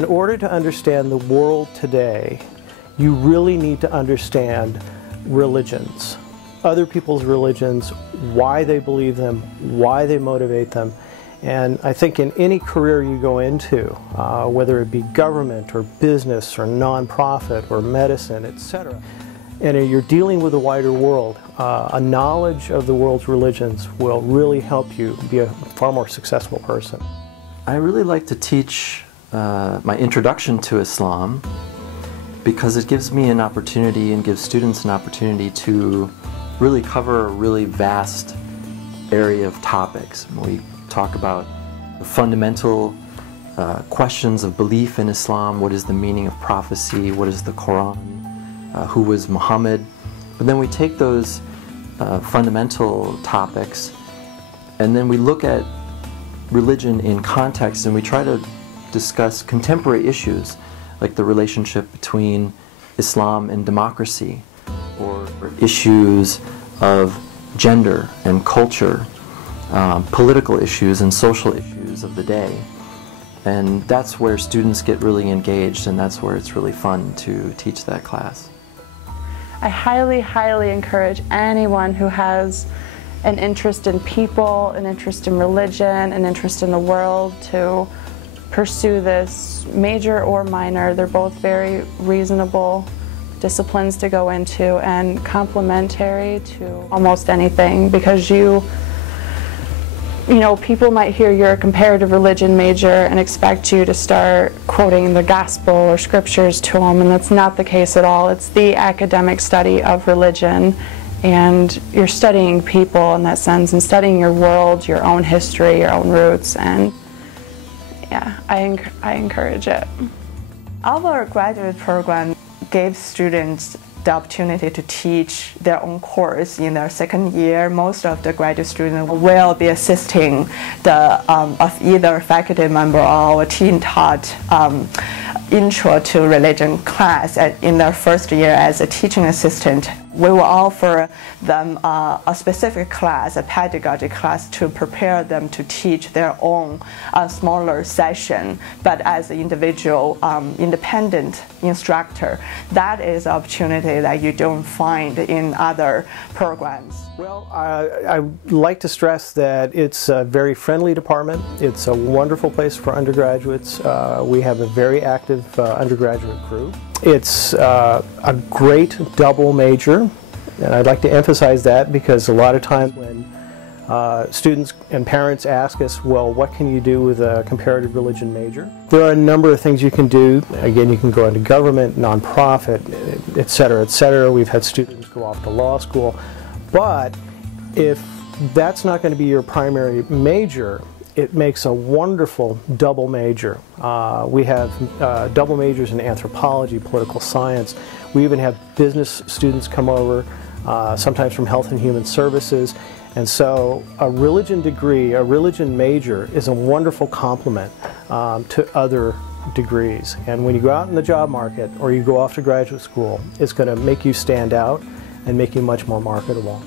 In order to understand the world today, you really need to understand religions, other people's religions, why they believe them, why they motivate them. And I think in any career you go into, whether it be government or business or nonprofit or medicine, etc., and you're dealing with a wider world, a knowledge of the world's religions will really help you be a far more successful person. I really like to teach my introduction to Islam because it gives me an opportunity and gives students an opportunity to really cover a really vast area of topics. We talk about the fundamental questions of belief in Islam, what is the meaning of prophecy, what is the Quran, who was Muhammad. But then we take those fundamental topics and then we look at religion in context and we try to discuss contemporary issues like the relationship between Islam and democracy, or issues of gender and culture, political issues and social issues of the day. And that's where students get really engaged, and that's where it's really fun to teach that class. I highly, highly encourage anyone who has an interest in people, an interest in religion, an interest in the world to pursue this, major or minor. They're both very reasonable disciplines to go into and complementary to almost anything, because you know, people might hear you're a comparative religion major and expect you to start quoting the gospel or scriptures to them, and that's not the case at all. It's the academic study of religion, and you're studying people in that sense and studying your world, your own history, your own roots, and yeah, I encourage it. Our graduate program gives students the opportunity to teach their own course in their second year. Most of the graduate students will be assisting of either faculty member or a team-taught intro to religion class in their first year as a teaching assistant. We will offer them a specific class, a pedagogy class, to prepare them to teach their own smaller session, but as an individual, independent instructor. That is an opportunity that you don't find in other programs. Well, I like to stress that it's a very friendly department. It's a wonderful place for undergraduates. We have a very active undergraduate crew. It's a great double major, and I'd like to emphasize that because a lot of times when students and parents ask us, well, what can you do with a comparative religion major? There are a number of things you can do. Again, you can go into government, nonprofit, et cetera, et cetera. We've had students go off to law school. But if that's not going to be your primary major, it makes a wonderful double major. We have double majors in anthropology, political science. We even have business students come over, sometimes from health and human services. And so a religion degree, a religion major, is a wonderful complement to other degrees. And when you go out in the job market or you go off to graduate school, it's going to make you stand out and make you much more marketable.